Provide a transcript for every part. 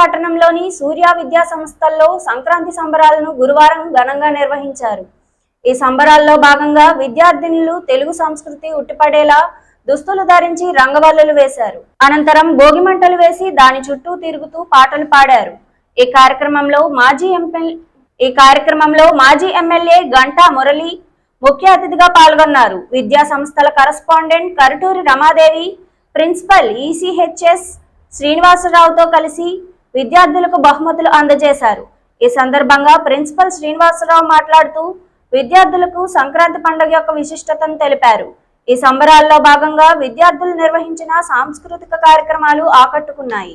పట్టణంలోని సూర్య విద్యా సంస్థల్లో సంక్రాంతి సంబరాలను గురువారం ఘనంగా నిర్వహించారు. ఈ సంబరాల్లో భాగంగా విద్యార్థినులు తెలుగు సంస్కృతి ఉట్టిపడేలా దుస్తులు ధరించి రంగవల్లులు వేశారు. అనంతరం భోగిమంటలు వేసి దాని చుట్టూ తిరుగుతూ పాటలు పాడారు. ఈ కార్యక్రమంలో మాజీ ఎంపీ ఈ కార్యక్రమంలో మాజీ ఎమ్మెల్యే గంటా మురళి ముఖ్య అతిథిగా పాల్గొన్నారు. విద్యా సంస్థల correspondent Karuturi Ramadevi principal ECHS శ్రీనివాసరావుతో కలిసి విద్యార్థులకు బహుమతులు అందజేశారు. ఈ సందర్భంగా ప్రిన్సిపల్ శ్రీనివాసరావు మాట్లాడుతూ విద్యార్థులకు సంక్రాంతి పండుగ యొక్క విశిష్టతను తెలిపారు. ఈ సంబరాల్లో భాగంగా విద్యార్థులు నిర్వహించిన సాంస్కృతిక కార్యక్రమాలు ఆకట్టుకున్నాయి.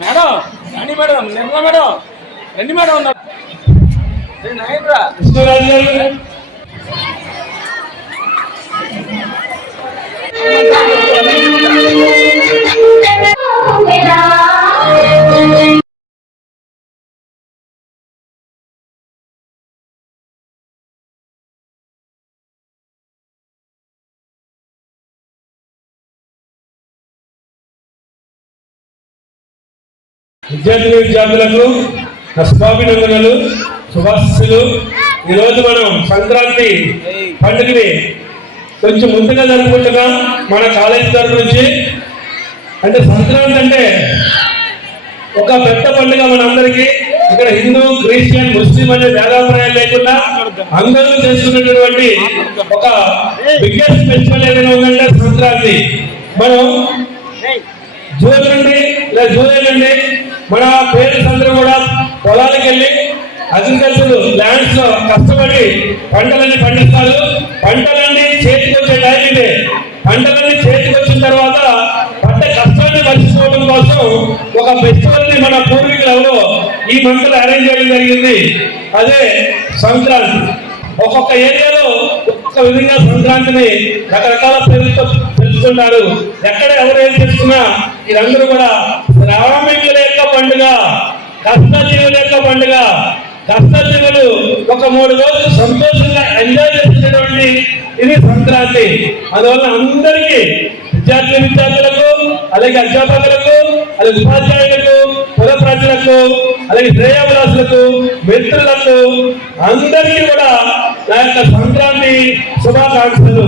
మేడం రండి మేడం నిర్మల మేడం రండి మేడం. ఉన్నారు నాయకురా విద్యార్థి విద్యార్థులకు నా శుభాభినందనలు శుభాశిస్సులు. ఈరోజు మనం సంక్రాంతి పండుగని కొంచెం ముందుగా జరుపుకుంటున్నాం మన కాలేజీ తరఫు నుంచి. అంటే సంక్రాంతి అంటే ఒక పెద్ద పండుగ మనందరికీ. ఇక్కడ హిందూ క్రిస్టియన్ ముస్లిం అనే భేదాభిప్రాయాలు లేకుండా అందరూ చేసుకున్నటువంటి ఒక బిగ్గెస్ట్ ఫెస్టివల్ ఏదైనా ఉందంటే సంక్రాంతి. మనం జూన్ నుండి లేదా జూలై నుండి మన పేరెంట్స్ అందరూ కూడా పొలాలకు వెళ్ళి అగ్రికల్చర్ ల్యాండ్స్లో కష్టపడి పంటలన్నీ పండిస్తారు. పంటలన్నీ చేతికి వచ్చే టైం ఇదే. పంటలన్నీ చేతికి వచ్చిన తర్వాత పంట కష్టాన్ని మర్చిపోవడం కోసం ఒక ఫెస్టివల్ని మన పూర్వీకులు ఈ మంటలు అరేంజ్ చేయడం జరిగింది. అదే సంక్రాంతి. ఒక్కొక్క ఏరియాలో ఒక్కొక్క విధంగా సంక్రాంతిని రకరకాల పేరుతో తెలుసుకున్నారు ఎక్కడ ఎవరు ఏం చేసుకున్నా వీరందరూ కూడా శ్రామికుల యొక్క పండుగ కష్టజీవుల యొక్క పండుగ. కష్టజీవులు ఒక మూడు రోజులు సంతోషంగా ఎంజాయ్ చేసేటువంటి ఇది సంక్రాంతి. అందువల్ల అందరికీ విద్యార్థి విద్యార్థులకు అలాగే అధ్యాపకులకు అలాగే ఉపాధ్యాయులకు పుర ప్రజలకు అలాగే శ్రేయాభిలాసులకు మిత్రులకు అందరికీ కూడా నా యొక్క సంక్రాంతి శుభాకాంక్షలు.